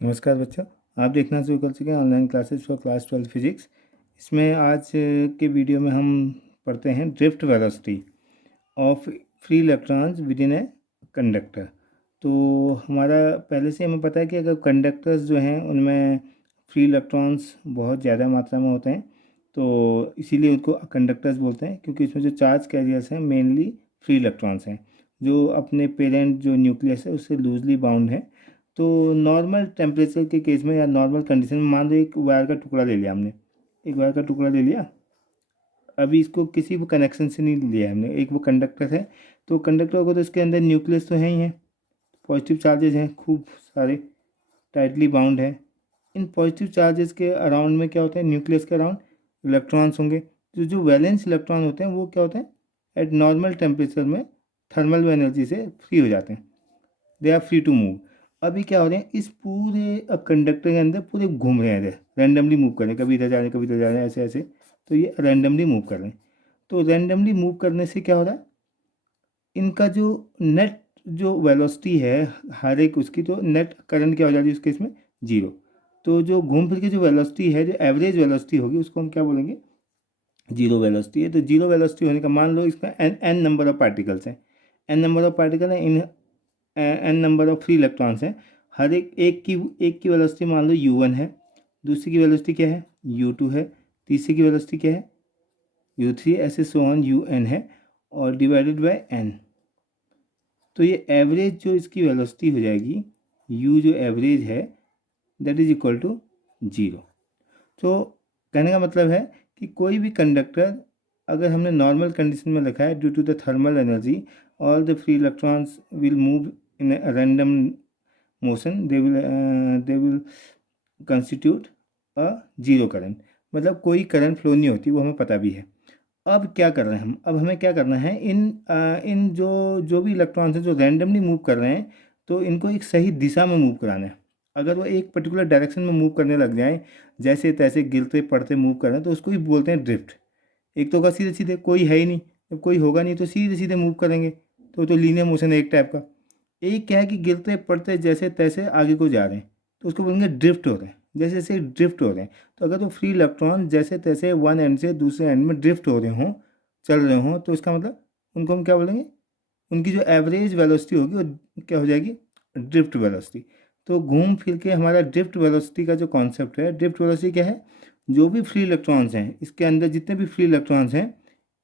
नमस्कार बच्चों, आप देखना शुरू कर चुके हैं online classes for class 12 physics. इसमें आज के वीडियो में हम पढ़ते हैं drift velocity of free electrons with in a conductor. तो हमारा पहले से हमें पता है कि अगर कंडक्टर्स जो हैं उनमें फ्री इलेक्ट्रॉन्स बहुत ज़्यादा मात्रा में होते हैं, तो इसीलिए उनको कंडक्टर्स बोलते हैं, क्योंकि इसमें जो चार्ज कैरियर्स हैं मेनली फ्री इलेक्ट्रॉन्स हैं जो अपने पेरेंट जो न्यूक्लियस है उससे लूजली बाउंड है। तो नॉर्मल टेम्परेचर के केस में या नॉर्मल कंडीशन में मान लो एक वायर का टुकड़ा ले लिया हमने, एक वायर का टुकड़ा ले लिया। अभी इसको किसी भी कनेक्शन से नहीं लिया हमने, एक वो कंडक्टर है। तो कंडक्टर को तो इसके अंदर न्यूक्लियस तो है ही है, पॉजिटिव चार्जेस हैं खूब सारे, टाइटली बाउंड है। इन पॉजिटिव चार्जेस के अराउंड में क्या होता है, न्यूक्लियस के अराउंड इलेक्ट्रॉन्स होंगे। जो जो वैलेंस इलेक्ट्रॉन होते हैं वो क्या होते हैं, एट नॉर्मल टेम्परेचर में थर्मल एनर्जी से फ्री हो जाते हैं, they are free to move. अभी क्या हो रहे हैं, इस पूरे कंडक्टर के अंदर पूरे घूम रहे हैं, रैंडमली मूव कर रहे हैं, कभी इधर जा रहे हैं कभी इधर जा रहे हैं, ऐसे ऐसे। तो ये रैंडमली मूव कर रहे हैं। तो रैंडमली मूव करने से क्या हो रहा है, इनका जो नेट जो वेलोसिटी है हर एक उसकी, तो नेट करंट क्या हो जाती है उस केस में, जीरो। तो जो घूम फिर के जो वेलोसिटी है, जो एवरेज वेलोसिटी होगी उसको हम क्या बोलेंगे, जीरो वेलोसिटी है। तो जीरो वेलोसिटी होने का मान लो इसका एन नंबर ऑफ पार्टिकल्स हैं, एन नंबर ऑफ पार्टिकल है, in an number of free electrons हैं। हर एक की वेलोसिटी मान लो u1 है, दूसरी की वेलोसिटी क्या है u2 है, तीसरी की वेलोसिटी क्या है u3, ऐसे सो ऑन un है, और डिवाइडेड बाय n। तो ये एवरेज जो इसकी वेलोसिटी हो जाएगी, u जो एवरेज है that is equal to zero. तो कहने का मतलब है कि कोई भी कंडक्टर अगर हमने नॉर्मल कंडीशन में लिखा है, due to the thermal energy all the free electrons will move in a random motion, they will constitute a zero current, मतलब कोई करंट फ्लो नहीं होती, वो हमें पता भी है। अब क्या कर रहे हैं हम, अब हमें क्या करना है, इन जो जो भी इलेक्ट्रॉन्स हैं जो रैंडमली मूव कर रहे हैं, तो इनको एक सही दिशा में मूव कराना है। अगर वो एक पर्टिकुलर डायरेक्शन में मूव करने लग जाएं, जैसे तैसे गिरते पड़ते मूव कर रहे हैं, तो उसको ही बोलते हैं ड्रिफ्ट। एक तो होगा सीधे सीधे, कोई है ही नहीं, जब कोई होगा नहीं तो सीधे सीधे मूव करेंगे, तो लीनियर मोशन है एक टाइप का। एक क्या है कि गिरते पड़ते जैसे तैसे आगे को जा रहे हैं, तो उसको बोलेंगे ड्रिफ्ट हो रहे हैं, जैसे जैसे ड्रिफ्ट हो रहे हैं। तो अगर तो फ्री इलेक्ट्रॉन जैसे तैसे वन एंड से दूसरे एंड में ड्रिफ्ट हो रहे हों, चल रहे हों, तो इसका मतलब उनको हम क्या बोलेंगे, उनकी जो एवरेज वेलोसिटी होगी वो क्या हो जाएगी, ड्रिफ्ट वेलोसिटी। तो घूम फिर के हमारा ड्रिफ्ट वेलोसिटी का जो कॉन्सेप्ट है, ड्रिफ्ट वेलोसिटी क्या है, जो भी फ्री इलेक्ट्रॉन्स हैं इसके अंदर, जितने भी फ्री इलेक्ट्रॉन्स हैं,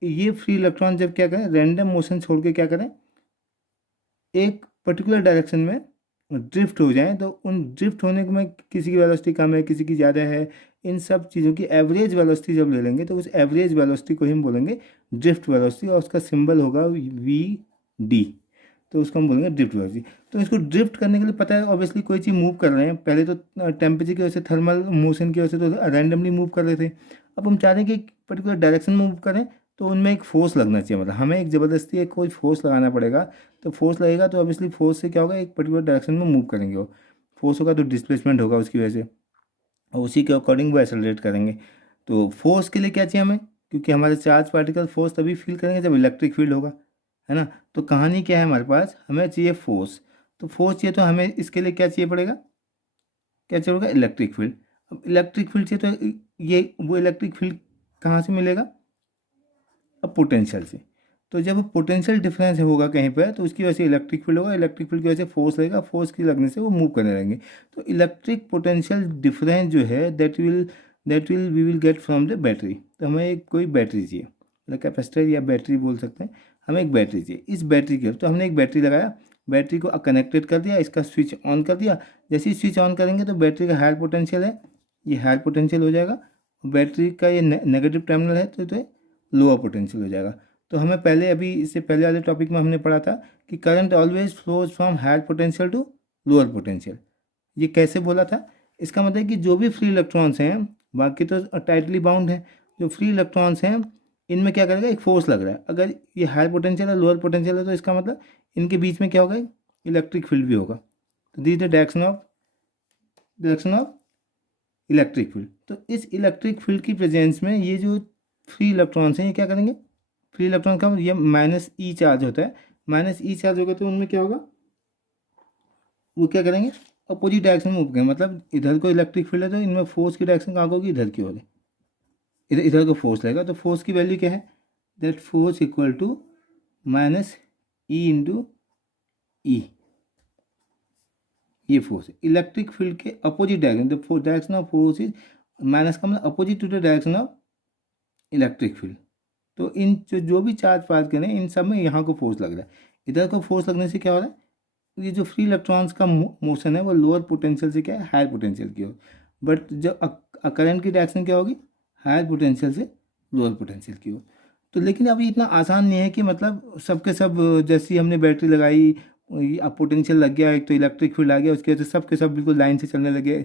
ये फ्री इलेक्ट्रॉन जब क्या करें, रैंडम मोशन छोड़ के क्या करें, एक पर्टिकुलर डायरेक्शन में ड्रिफ्ट हो जाएं, तो उन ड्रिफ्ट होने में किसी की वेलोसिटी कम है, किसी की ज़्यादा है, इन सब चीज़ों की एवरेज वेलोसिटी जब ले लेंगे, तो उस एवरेज वेलोसिटी को ही हम बोलेंगे ड्रिफ्ट वेलोसिटी, और उसका सिंबल होगा वी डी। तो उसको हम बोलेंगे ड्रिफ्ट वेलोसिटी। तो इसको ड्रिफ्ट करने के लिए पता है, ऑब्वियसली कोई चीज़ मूव कर रहे हैं, पहले तो टेम्परेचर की वजह से, थर्मल मोशन की वजह से तो रैंडमली मूव कर रहे थे। अब हम चाह रहे हैं कि एक पर्टिकुलर डायरेक्शन में मूव करें, तो उनमें एक फोर्स लगना चाहिए, मतलब हमें एक ज़बरदस्ती एक कोई फोर्स लगाना पड़ेगा। तो फोर्स लगेगा तो ऑब्वियसली फोर्स से क्या होगा, एक पर्टिकुलर डायरेक्शन में मूव करेंगे, वो फोर्स होगा तो डिस्प्लेसमेंट होगा उसकी वजह से, और उसी के अकॉर्डिंग वो एक्सेलरेट करेंगे। तो फोर्स के लिए क्या चाहिए हमें, क्योंकि हमारे चार्ज पार्टिकल फोर्स तभी फील करेंगे जब इलेक्ट्रिक फील्ड होगा, है ना। तो कहानी क्या है हमारे पास, हमें चाहिए फोर्स। तो फोर्स चाहिए तो हमें इसके लिए क्या चाहिए पड़ेगा, क्या चाहिए होगा, इलेक्ट्रिक फील्ड। अब इलेक्ट्रिक फील्ड चाहिए तो ये वो इलेक्ट्रिक फील्ड कहाँ से मिलेगा, अब पोटेंशियल से। तो जब पोटेंशियल डिफरेंस होगा कहीं पर, तो उसकी वजह से इलेक्ट्रिक फील्ड होगा, इलेक्ट्रिक फील्ड की वजह से फोर्स लगेगा, फोर्स की लगने से वो मूव करने लगेंगे। तो इलेक्ट्रिक पोटेंशियल डिफरेंस जो है that will we will get from the battery. तो हमें एक कोई बैटरी चाहिए, मतलब कैपेसिटर या बैटरी बोल सकते हैं, हमें एक बैटरी चाहिए। इस बैटरी के तो हमने एक बैटरी लगाया, बैटरी को कनेक्टेड कर दिया, इसका स्विच ऑन कर दिया। जैसे ही स्विच ऑन करेंगे तो बैटरी का हायर पोटेंशियल है, ये हायर पोटेंशियल हो जाएगा, बैटरी का ये नेगेटिव टर्मिनल है, तो लोअर पोटेंशियल हो जाएगा। तो हमें पहले, अभी इससे पहले वाले टॉपिक में हमने पढ़ा था कि current always flows from higher potential to lower potential. ये कैसे बोला था, इसका मतलब है कि जो भी फ्री इलेक्ट्रॉन्स हैं, बाकी तो टाइटली बाउंड हैं, जो फ्री इलेक्ट्रॉन्स हैं इनमें क्या करेगा, एक फोर्स लग रहा है। अगर ये हायर पोटेंशियल है, लोअर पोटेंशियल है, तो इसका मतलब इनके बीच में क्या होगा, इलेक्ट्रिक फील्ड भी होगा। तो this the direction of electric field. तो इस इलेक्ट्रिक फील्ड की प्रेजेंस में ये जो फ्री इलेक्ट्रॉन्स हैं ये क्या करेंगे, फ्री इलेक्ट्रॉन का ये माइनस ई चार्ज होता है, माइनस ई चार्ज होगा तो उनमें क्या होगा, वो क्या करेंगे, अपोजिट डायरेक्शन में मूव करें, मतलब इधर को इलेक्ट्रिक फील्ड है तो इनमें फोर्स की डायरेक्शन कहाँ होगी, इधर की ओर है, इधर इधर को फोर्स लगेगा। तो फोर्स की वैल्यू क्या है, that force equal to minus e into E, ये फोर्स है। इलेक्ट्रिक फील्ड के opposite direction, the direction of force is, minus का मतलब opposite to the direction of electric field. तो इन जो भी चार्ज पास करें इन सब में यहाँ को फोर्स लग रहा है। इधर को फोर्स लगने से क्या हो रहा है, ये जो फ्री इलेक्ट्रॉन्स का मोशन है वो लोअर पोटेंशियल से क्या है, हायर पोटेंशियल की ओर। बट जब करंट की डायरेक्शन क्या होगी, हायर पोटेंशियल से लोअर पोटेंशियल की ओर। तो लेकिन अब ये इतना आसान नहीं है कि मतलब सबके सब जैसी हमने बैटरी लगाई, अब पोटेंशियल लग गया, एक तो इलेक्ट्रिक फील्ड आ गया, उसके वजह से सबके सब बिल्कुल लाइन से चलने लगे।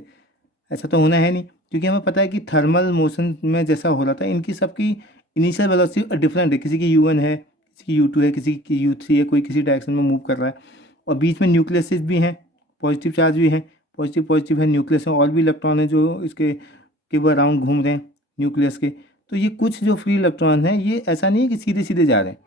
ऐसा तो होना है नहीं, क्योंकि हमें पता है कि थर्मल मोशन में जैसा हो रहा था, इनकी सबकी इनिशियल वेलोसिटी डिफरेंट है। किसी की u1 है, किसी की u2 है, किसी की u3 है, कोई किसी डायरेक्शन में मूव कर रहा है। और बीच में न्यूक्लियसेस भी हैं, पॉजिटिव चार्ज भी हैं, पॉजिटिव पॉजिटिव है न्यूक्लियस है, और भी इलेक्ट्रॉन है जो इसके वो अराउंड घूम रहे हैं न्यूक्लियस के। तो ये कुछ जो फ्री इलेक्ट्रॉन हैं ये ऐसा नहीं है कि सीधे सीधे जा रहे हैं,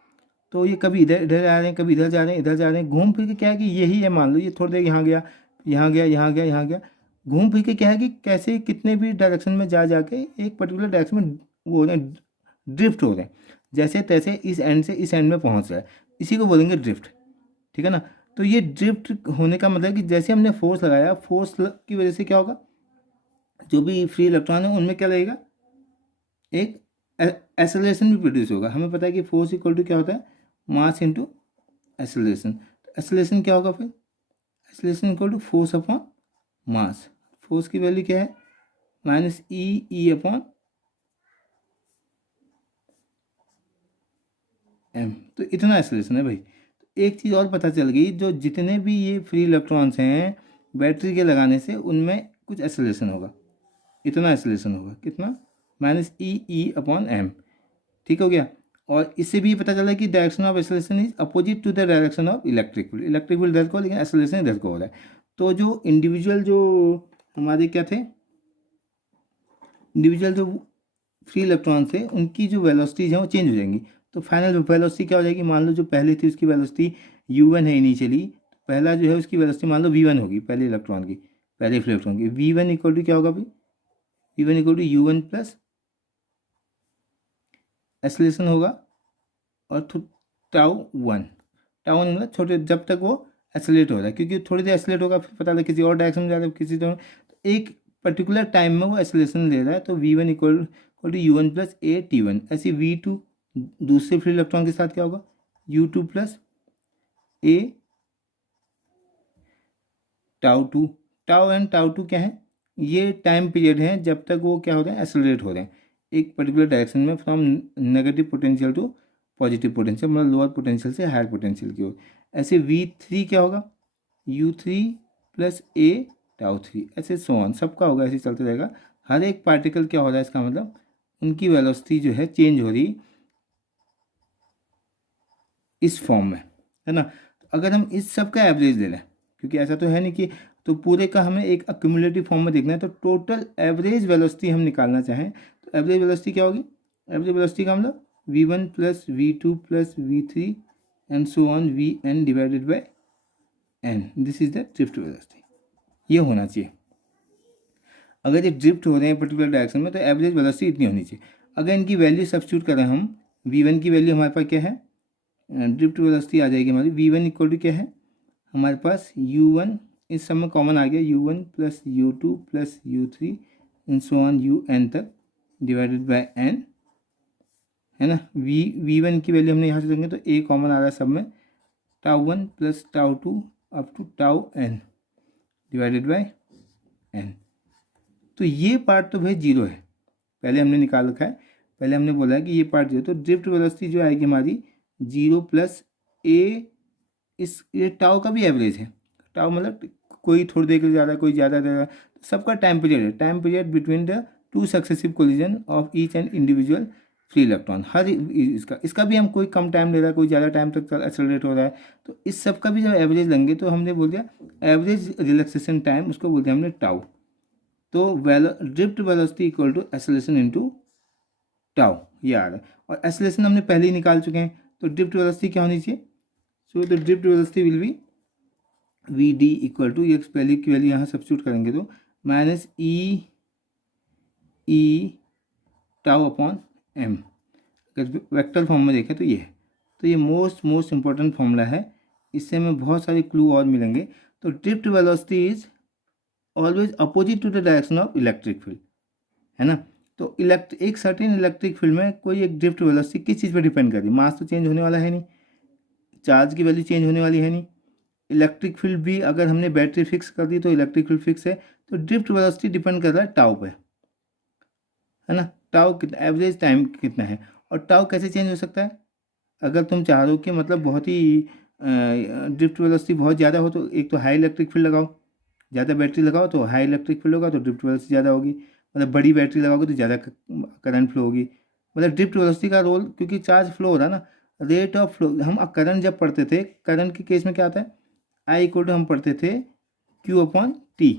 तो ये कभी इधर इधर जा रहे हैं, कभी इधर जा रहे हैं, इधर जा रहे हैं, घूम फिर के क्या है कि यही है, मान लो ये थोड़ी देर यहाँ गया, यहाँ गया, यहाँ गया, यहाँ गया, घूम फिर के क्या है कि कैसे कितने भी डायरेक्शन में जा जाके एक पर्टिकुलर डायरेक्शन में वो हो रहे हैं, ड्रिफ्ट हो रहे हैं, जैसे तैसे इस एंड से इस एंड में पहुँच रहा है, इसी को बोलेंगे ड्रिफ्ट। ठीक है ना। तो ये ड्रिफ्ट होने का मतलब कि जैसे हमने फोर्स लगाया, फोर्स की वजह से क्या होगा, जो भी फ्री इलेक्ट्रॉन है उनमें क्या लगेगा, एक एक्सेलरेशन भी प्रोड्यूस होगा। हमें पता है कि फोर्स इक्वल टू क्या होता है, मास इंटू एक्सेलरेशन। तो एक्सेलरेशन क्या होगा फिर, acceleration equal to force upon mass. Force की वैल्यू क्या है, माइनस ई अपॉन एम। तो इतना एक्सेलरेशन है भाई। तो एक चीज़ और पता चल गई, जो जितने भी ये फ्री इलेक्ट्रॉन्स हैं बैटरी के लगाने से उनमें कुछ एक्सेलरेशन होगा, इतना एक्सेलरेशन होगा, कितना, माइनस ई अपॉन एम। ठीक हो गया। और इससे भी पता चला कि direction of acceleration is opposite to the direction of electric field. Electric field इधर को, लेकिन एक्सेलरेशन इधर को हो रहा है। तो जो इंडिविजुअल जो हमारे क्या थे, इंडिविजुअल जो फ्री इलेक्ट्रॉन थे उनकी जो वेलोसिटीज हैं वो चेंज हो जाएंगी। तो फाइनल वेलोसिटी क्या हो जाएगी, मान लो जो पहले थी उसकी वेलोसिटी u1 है इनिशियली, पहला जो है उसकी वेलोसिटी मान लो v1 होगी, पहले इलेक्ट्रॉन की, पहले फ्री इलेक्ट्रॉन की। v1 इक्वल टू क्या होगा भाई, v1 equal to u1 plus acceleration होगा और टाउ1 मतलब छोटे, जब तक वो एक्सेलरेट हो रहा है, क्योंकि थोड़ी देर एक्सेलरेट होगा फिर पता लगा किसी और डायरेक्शन में जा रहा है, किसी तो एक पर्टिकुलर टाइम में वो एक्सेलरेशन ले रहा है। तो v1 equal to u1 plus a_t1। ऐसे v2 दूसरे फ्री इलेक्ट्रॉन के साथ क्या होगा, u2 plus a tau. Tau and tau क्या है, ये टाइम पीरियड है जब तक वो क्या हो रहे हैं, एक्सेलरेट हो रहे हैं एक पर्टिकुलर डायरेक्शन में, from negative potential to positive potential, मतलब लोअर पोटेंशियल से हायर पोटेंशियल की ओर। ऐसे v3 क्या होगा, u3 प्लस a टाउ3, ऐसे सोन सबका होगा, ऐसे चलते रहेगा। हर एक पार्टिकल क्या हो रहा है, इसका मतलब उनकी वेलोसिटी जो है चेंज हो रही इस फॉर्म में, है ना। तो अगर हम इस सब का एवरेज ले लें, क्योंकि ऐसा तो है नहीं कि, तो पूरे का हमें एक अक्यूमुलेटिव फॉर्म में देखना है, तो टोटल एवरेज वेलोसिटी हम निकालना चाहें तो एवरेज वेलोसिटी क्या होगी, एवरेज वेलोसिटी का मतलब v1 plus v2 plus v3 and so on vn divided by n, this is the drift velocity. ये होना चाहिए। अगर ये ड्रिफ्ट हो रहे हैं पर्टिकुलर डायरेक्शन में तो एवरेज वेलोसिटी इतनी होनी चाहिए। अगर इनकी वैल्यू सब्स्टिट्यूट करें हम, v1 की वैल्यू हमारे पास क्या है, ड्रिफ्ट वेलोसिटी आ जाएगी हमारी v1 इक्वल टू क्या है हमारे पास, u1 इस सब में कॉमन आ गया, u1 plus u2 plus u3 and so on un तक डिवाइडेड बाय n, है ना। v1 की वैल्यू हमने यहाँ से देंगे तो a कॉमन आ रहा है सब में, tau plus tau up to tau n divided by n। तो ये पार्ट तो भाई जीरो है, पहले हमने निकाल रखा है, पहले हमने बोला है कि ये पार्ट जीरो। तो ड्रिफ्ट वेलोसिटी जो आएगी हमारी जीरो प्लस a, इस ये टाउ का भी एवरेज है। टाउ मतलब कोई थोड़ी देर के लिए जा रहा है, कोई ज़्यादा दे रहा है, तो सबका टाइम पीरियड है, time period between the two successive collision of each and individual free electron. हर इसका भी हम कोई कम टाइम ले रहा है, कोई ज़्यादा टाइम तक एक्सेलरेट हो रहा है, तो इस सब का भी जब एवरेज लेंगे तो हमने बोल दिया एवरेज रिलैक्सेशन टाइम, उसको बोलते हैं हमने टाउ। तो drift velocity equal to acceleration into tau, ये आ रहा है। और एक्सेलरेशन हमने पहले ही निकाल चुके हैं, तो ड्रिफ्ट वेलोसिटी क्या होनी चाहिए, so the drift velocity will be V D equal to, ये पहले की वैल्यू यहाँ सब्स्टिट्यूट करेंगे तो माइनस ई टाउ अपॉन एम। अगर वेक्टर फॉर्म में देखें तो ये है। तो ये मोस्ट इम्पॉर्टेंट फॉर्मूला है, इससे हमें बहुत सारे क्लू और मिलेंगे। तो drift velocity is always opposite to the direction of electric field, है ना। तो एक सर्टेन इलेक्ट्रिक फील्ड में कोई एक ड्रिफ्ट वेलोसिटी किस चीज़ पर डिपेंड कर रही है? मास तो चेंज होने वाला है नहीं, चार्ज की वैल्यू चेंज होने वाली है नहीं। इलेक्ट्रिक फील्ड भी अगर हमने बैटरी फिक्स कर दी तो इलेक्ट्रिक फील्ड फिक्स है। तो ड्रिफ्ट वेलोसिटी डिपेंड कर रहा है टाउ पे, है ना। टाउ कितना, एवरेज टाइम कितना है। और टाउ कैसे चेंज हो सकता है? अगर तुम चाह रहे हो कि मतलब बहुत ही ड्रिफ्ट वेलोसिटी बहुत ज़्यादा हो तो एक तो हाई इलेक्ट्रिक फील्ड लगाओ, ज़्यादा बैटरी लगाओ तो हाई इलेक्ट्रिक फील्ड होगा, तो ड्रिफ्ट वेलोसिटी ज़्यादा होगी। मतलब बड़ी बैटरी लगाओगे तो ज़्यादा करंट फ्लो होगी। मतलब ड्रिफ्ट वेलोसिटी का रोल, क्योंकि चार्ज फ्लो हो रहा है ना, रेट ऑफ फ्लो। हम करंट जब पढ़ते थे, करंट के केस में क्या आता है, आई इक्वल टू हम पढ़ते थे क्यू अपॉन टी।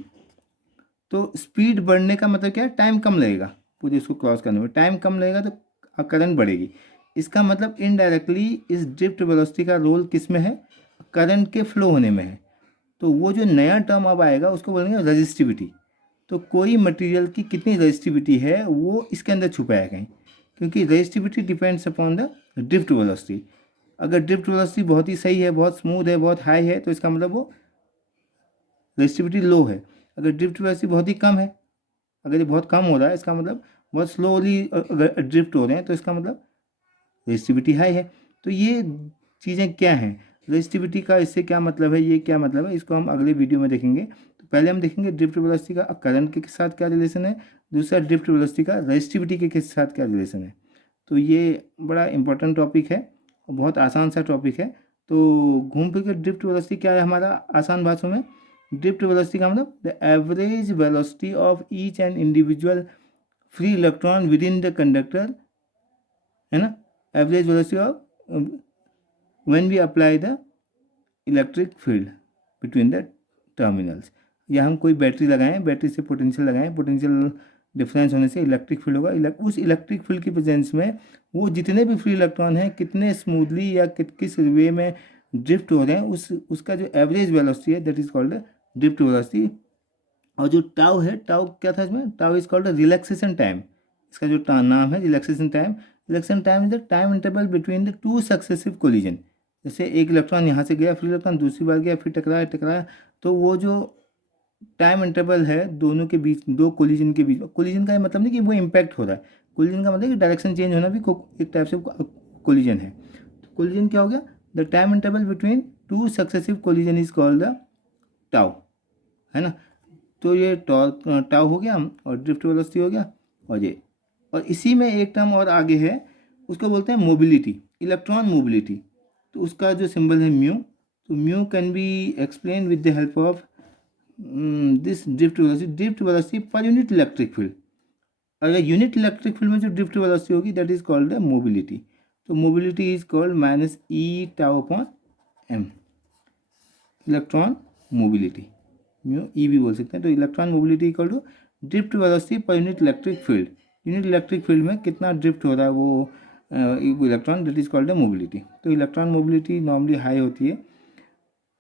तो स्पीड बढ़ने का मतलब क्या है, टाइम कम लगेगा, पूरे इसको क्रॉस करने में टाइम कम लगेगा तो करंट बढ़ेगी। इसका मतलब इनडायरेक्टली इस ड्रिफ्ट वेलोसिटी का रोल किस में है, करंट के फ्लो होने में है। तो वो जो नया टर्म अब आएगा उसको बोलेंगे रजिस्टिविटी। तो कोई मटेरियल की कितनी रजिस्टिविटी है वो इसके अंदर छुपा है कहीं, क्योंकि resistivity depends upon the drift velocity. अगर ड्रिफ्ट वेलोसिटी बहुत ही सही है, बहुत स्मूथ है, बहुत हाई है, तो इसका मतलब वो रजिस्टिविटी लो है। अगर ड्रिफ्ट वेलोसिटी बहुत ही कम है, अगर ये बहुत कम हो रहा है, इसका मतलब बहुत स्लोली अगर ड्रिफ्ट हो रहे हैं, तो इसका मतलब रजिस्टिविटी हाई है। तो ये चीज़ें क्या हैं, रजिस्टिविटी का इससे क्या मतलब है, ये क्या मतलब है, इसको हम अगले वीडियो में देखेंगे। तो पहले हम देखेंगे ड्रिफ्ट वेलोसिटी का करंट के साथ क्या रिलेशन है, दूसरा ड्रिफ्ट वेलोसिटी का रजिस्टिविटी के साथ क्या रिलेशन है। तो ये बड़ा इंपॉर्टेंट टॉपिक है और बहुत आसान सा टॉपिक है। तो घूम फिर के ड्रिफ्ट वेलोसिटी क्या है हमारा आसान भाषा में, ड्रिफ्ट वेलोसिटी का मतलब the average velocity of each and individual free electron within the conductor, है ना। Average velocity of when we apply the electric field between the terminals. या हम कोई बैटरी लगाएं, बैटरी से पोटेंशियल लगाएं, पोटेंशियल डिफरेंस होने से इलेक्ट्रिक फील्ड होगा। उस इलेक्ट्रिक फील्ड की प्रेजेंस में वो जितने भी फ्री इलेक्ट्रॉन हैं कितने स्मूथली या किस वे में ड्रिफ्ट हो रहे हैं, उसका जो एवरेज वेलोसिटी है that is called drift velocity. और जो टाउ है, टाउ क्या था इसमें, tau is called relaxation time. इसका जो नाम है relaxation time. Relaxation time is the time interval between the two successive collision. जैसे एक इलेक्ट्रॉन यहाँ से गया, फिर इलेक्ट्रॉन दूसरी बार गया, फिर टकराया, तो वो जो टाइम इंटरवल है दोनों के बीच, दो कोलिजन के बीच। कोलिजन का मतलब नहीं कि वो इम्पैक्ट हो रहा है, कोलिजन का मतलब कि डायरेक्शन चेंज होना भी एक टाइप से कोलिजन है। कोलिजन क्या हो गया, the time interval between two successive collision is called the tau, है ना। तो ये टाउ हो गया और ड्रिफ्ट वेलोसिटी हो गया। और इसी में एक टर्म और आगे है, उसको बोलते हैं मोबिलिटी, इलेक्ट्रॉन मोबिलिटी। तो उसका जो सिंबल है म्यू। तो mu can be explain with the help of this drift velocity per unit electric field. अगर यूनिट इलेक्ट्रिक फील्ड में जो ड्रिफ्ट वेलोसिटी होगी that is called the mobility. तो mobility is called minus E tau upon m, electron mobility, mu e भी बोल सकते हैं। तो electron mobility equal to drift velocity per unit electric field. Unit electric field में कितना drift हो रहा है वो electron, that is called the mobility. तो इलेक्ट्रॉन मोबिलिटी नॉर्मली हाई होती है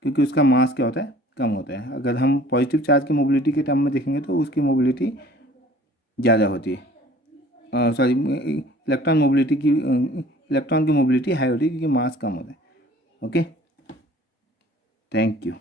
क्योंकि उसका मास क्या होता है, कम होता है। अगर हम पॉजिटिव चार्ज की मोबिलिटी के टर्म में देखेंगे तो उसकी मोबिलिटी ज़्यादा होती है। सॉरी, इलेक्ट्रॉन की मोबिलिटी हाई होती है क्योंकि मास कम होता है। Okay, thank you.